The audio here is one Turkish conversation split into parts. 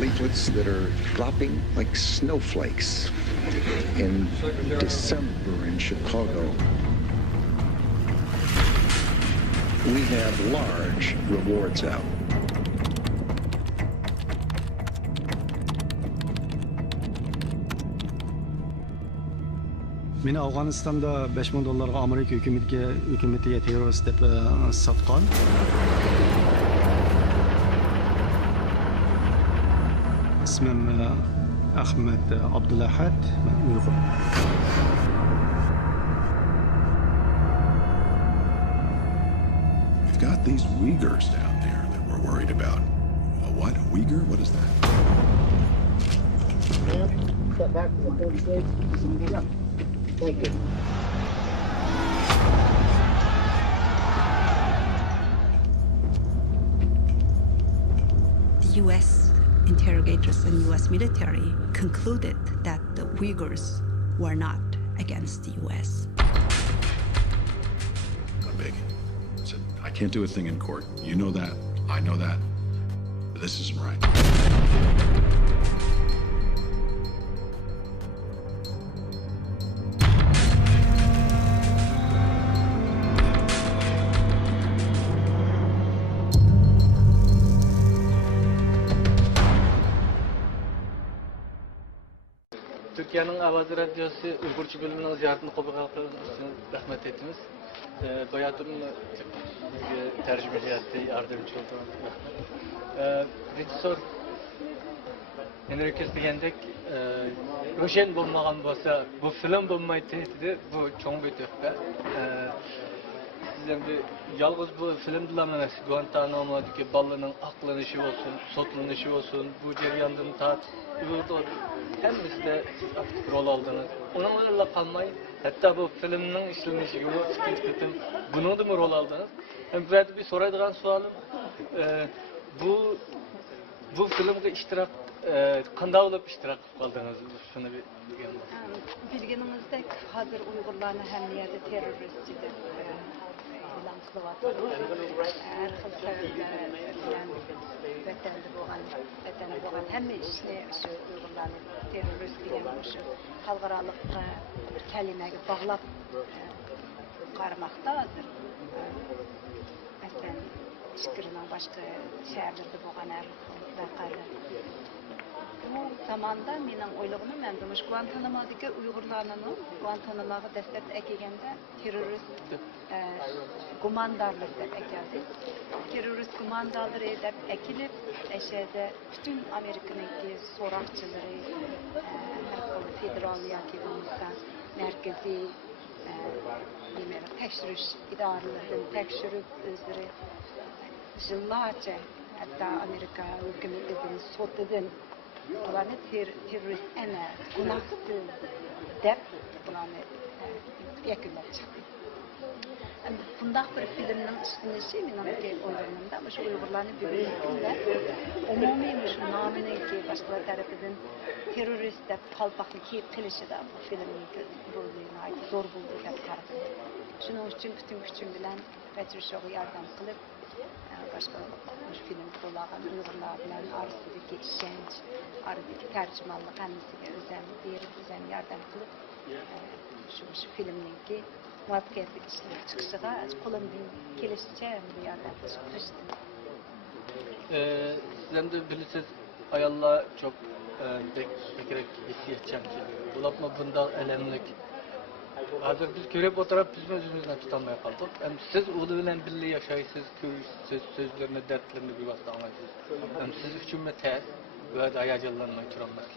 leaflets that are dropping like snowflakes in December in Chicago. We have large rewards out. Men Afg'onistonda $5000 Amerika hukumatiga terrorist deb sotgan. İsmim Ahmed Abdulahad, ben Uyg'ur. We've got these Uyghurs down there that we're worried about. What? A Uyghur? What is that? Step back to the 36. Thank you. The U.S. interrogators and U.S. military concluded that the Uyghurs were not against the U.S. I'm big. I said, I can't do a thing in court. You know that. I know that. But this isn't right. Türkiye'nin Avazı Radyosu Uygurca bölümünün ziyaretini kabul ettiğiniz için rahmet ettiniz. Bayatır'ın tercümeci yardımcı oldu. Birinci soru. Henry degендek Roshen bo'lmagan bo'lsa, bu film bo'lmaydi, bu cho'ng bir töhfə. Siz endi yalnız bu filmdilar emas, Guantanamo'daki balalarning aqlanishi olsun, sotlanışı olsun, bu jarayondan Uyg'ur hemimizde aktif rol aldınız. Ona öyle kalmayın. Hatta bu filminin işlenişi, ikinci kısım, bunu da mı rol aldınız? Hem böyle bir soraydıgan sualım, bu filmde iştirak, qanday olub iştirak qildingiz? Şunu bir bilgin. Bilginimizdek hazır Uygurlarni ham yerda terrorist deb e'lon qilyapti. Har xil sabablar bilan vatanda bo'lgan hamma ishni shu Uygurlarni terrorist degan shu xalqarалық bir kalimaga bog'lab qaramoqda hozir. Masalan, Ichkirining boshqa shaharlarda bo'lgan voqealar. Bu zamanda mening o'ylig'im men demiş Guantanamo'dagi Uyg'urlarning Guantanamo'ga dastlab kelganda terrorist gumondorlar deb aytildi. Terrorist gumondorlari deb ekilib, o'shada butun Amerikaning so'roqchilari, federal yoki bo'lmasa markaziy tekshirish idoralaridan tekshirib o'zlari yillarcha hatto Amerika hukumatining sotidan bularni terrorist emas, gunohsiz deb bularni yakunlab chiqdi. Bundaq bir filmning ishlanishi mening o'ylamimda shu Uyg'urlarni bugungi kunda umumiy shu nominiki boshqalar tarafidan terrorist deb qalpoqni kiyib qilishida bu filmning roli zo'r bo'ldi deb qaradim. Shuning uchun butun kuchim bilan Petrushovga yordam qilib başka film qo'llagan Uyg'urlar bilan orasidagi ishonch, oradagi tarjimonlik hammasiga o'zim berib, o'zim yordam qilib shu filmningki muvaffaqiyatli ishlab chiqishiga qo'limdan kelishicha yordam qilishdim. Sizden de bilirsiniz, ayollar çok bekirek hissiyatçan ki. Bulatma bunda elemlik. Hazır biz görüp oturup biz özümüzden tutamaya kaldık. Hem siz onu bilen birlikte yaşayısınız, görüşsünüz, sözlerine, dertlerine bir vasıta anlarsınız. Hem siz üçünme tez, böyle hayacanlarına uçuramaz.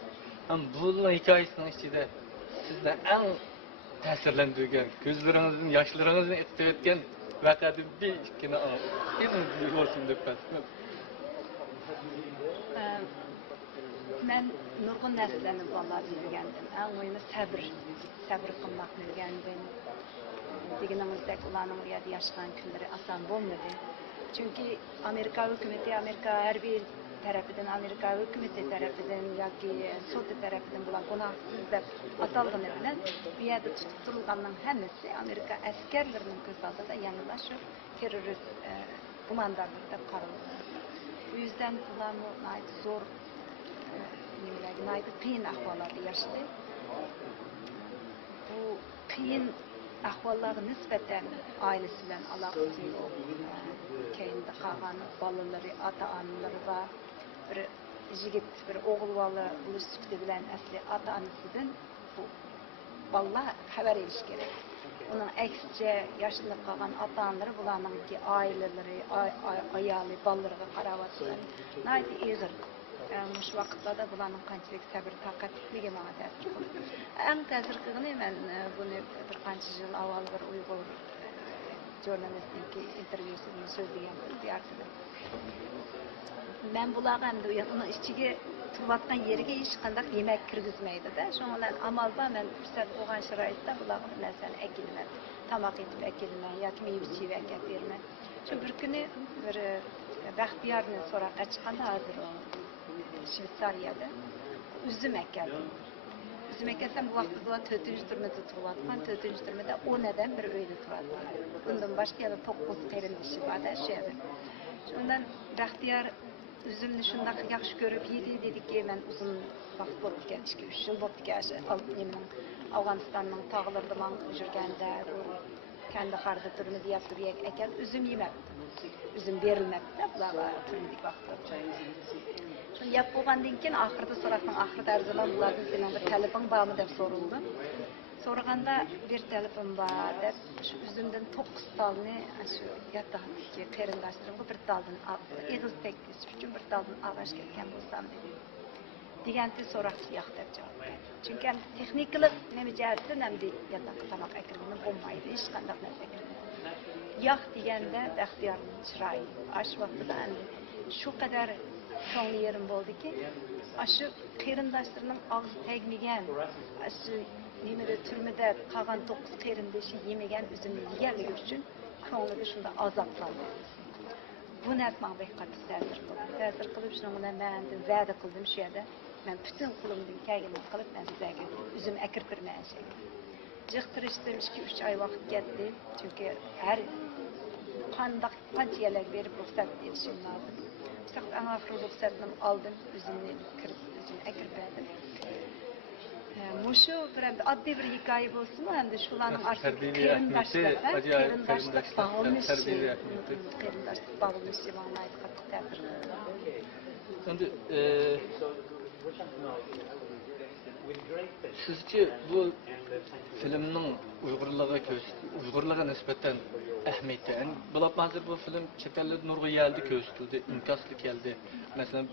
Hem bunun hikayesinin içinde sizden en tesirlendirgen, gözlerinizin, yaşlarınızın etki etken vakadın bir ikini anlatın. Bir olsun deyip ben. Ben nurgun neslerini vallahi bilgendim. En mühimi sabır kılmakını bilgendim. Diginimizdek ulanın oraya yaşayan günleri asan olmadı. Çünkü Amerika hükümeti, Amerika her bir tarafından, Amerika hükümeti tarafından, yoki soti tarafından bulan günahsız deb atalgını bilen bir yerde tutup durulganın hemmesi Amerika askerlerinin göz aldığında yanında şu terörist kumandanlık deb karıldı. Bu yüzden bulanı zor nimalarga qiyin ahvollarda yashaydi. Bu qiyin ahvollarga nisbatan ailesi bilan aloqasi yo'q. Keyinda qolgan bolalari, ota-onalari bor. Bir yigit, bir o'g'il bola bo'lish sifati bilan asli ota-onasidan bu bolalar xabar olish kerak. Onun aksice yaşlanıp kalan ata-analari bularninki aileleri, ayali, balalarga qarab atlar. Naydi eğir. Şu vaqtlarda bularning qanchalik sabr taqatlikligi menga ta'sir qildi. Eng ta'sir qilgani men buni bir qancha yil avval bir Uyg'ur jurnalistniki intervyusida so'zlagan ziyartida. Men bularga endi uning ichiga turayotgan yeriga hech qanday yemak kirgizmaydi-da. Shunga bilan amal bor, men fursat bo'lgan sharoitda bularga masalan akilman, tomoq etib akilman yoki meva cheva akab berman. Shu bir kuni bir Baxtiyorni so'roqqa chiqqanda hozir Shveysariyada üzüm ekerdim. Üzüm ekersem bu vaqtda 4-cü turmada turayotgan, 4-cü turmada 10 adam bir uyda turadi. Bundan başqa yana 9 qarindoshi bor-da shu yerda. Shundan Baxtiyor üzümni shunday yaxshi ko'rib yedi dediki, men uzun vaqt bo'lib ketdi, 2-3 yil bo'lib ketdi. Afg'onistonning tog'larida man yurganda Kandaharda turmada yaptı ekan üzüm yemabdi. Üzüm berilmabdi bularga turmada vaqtda. Şunu yap bo'lgandan keyin oxirida so'raqning oxirida arzulan bulardan sening bir talabing bormi deb so'raldi. So'raganda bir talabim bor deb shu üzümdan 9 talni shu yataqdagi qarindoshlarimga bir taldan eg'iz tekis uchun bir taldan og'ash ketgan bo'lsam dedi. Deganda so'raqchi yo'q deb javob berdi. Chunki texnikalik nima jihatdan hamda yataqqa tomoq akirgani bo'lmaydi, hech qanday narsa akirmaydi. Yo'q deganda Baxtiyorning chiroyi ash vaqtida shu qadar ko'ngli yerim bo'ldiki, shu qarindoshlarining og'zi tegmagan, shu nimada turmada qolgan 9 qarindoshi yemagan üzümni yeganligi uchun ko'nglida shunda azoblandi. Bu narsa menga qattiq ta'sir qildi. Ta'sir qilib shuni bilan men va'da qildim shu yerda. Men butun qo'limdan kelganini qilib men sizlarga üzüm akirtirman shay. Jiqtirishdim 2-3 oy vaqt ketdi. Chunki har qancha yerlarga berib ruxsat etishim lozim. Eng oxirgi ruxsatni oldim, üzümni kirib, üzüm akirib berdim. Muşu bir oddiy bir hikoya bo'lsin, endi shularning orqasida qarindoshlik bağlanışı bana qattiq ta'sir qildi. Endi sizce bu filmning Uyg'urlarga nisbatan ahamiyati, yani bo'lib hozir bu film chet ellarda nurg'a yeldi ko'rsatildi, inkosli keldi. Masalan,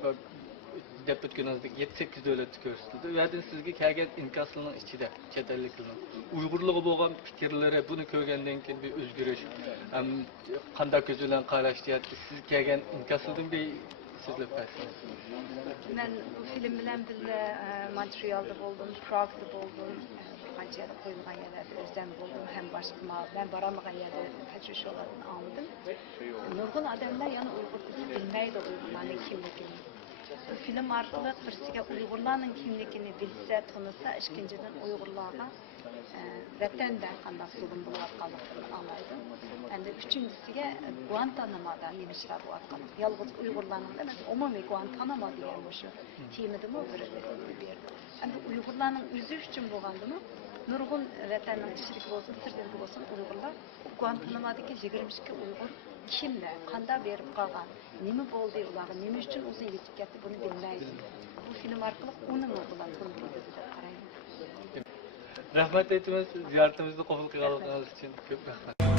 deb o'tganingizda 7-8 davlatda ko'rsatildi. U yerdan sizga kelgan inkoslarning ichida chet elliklarning Uyg'urlarga bo'lgan fikrlari, buni ko'rgandan keyin bir o'zgarish, qanday ko'z bilan qarashyapti, siz kelgan inkoslardan bir sizlab qo'yasiz. Men bu film bilan birga Montrealda bo'ldim, Prague'da bo'ldim, qancha qo'yilgan yerlarda o'zim bo'ldim, ham boshqa men boramagan yerda tajribalarni oldim. Nurg'un odamlar yana Uyg'ur tilini bilmaydi, Uyg'urlarning kimligini. Bu film orqali birisiga Uyg'urlarning kimligini bilsa, tanisa, ikkinchidan Uyg'urlarga vatandan qanday zulm bo'layotganligini anglaydi. Endi uchinchisiga Guantanamoda nima ishlar bo'layotganligi, yolg'iz Uyg'urlarning emas, umumiy Guantanamo degan shu temadimi bir berdi. Endi Uyg'urlarning o'zi uchun bo'lgandimi, nurg'un vatanning ichidagi bo'lsin, sirtidagi bo'lsin, Uyg'urlar Guantanamodagi 22 Uyg'ur kimlar, qanday berib qolgan, nima bo'ldi ularga, nima uchun o'zi yetib ketdi, buni bilmaydi. Bu film orqali uni ular to'ldirdi deb qarayman. Rahmat aytamiz, ziyoratimizni qabul qilganingiz uchun ko'p rahmat.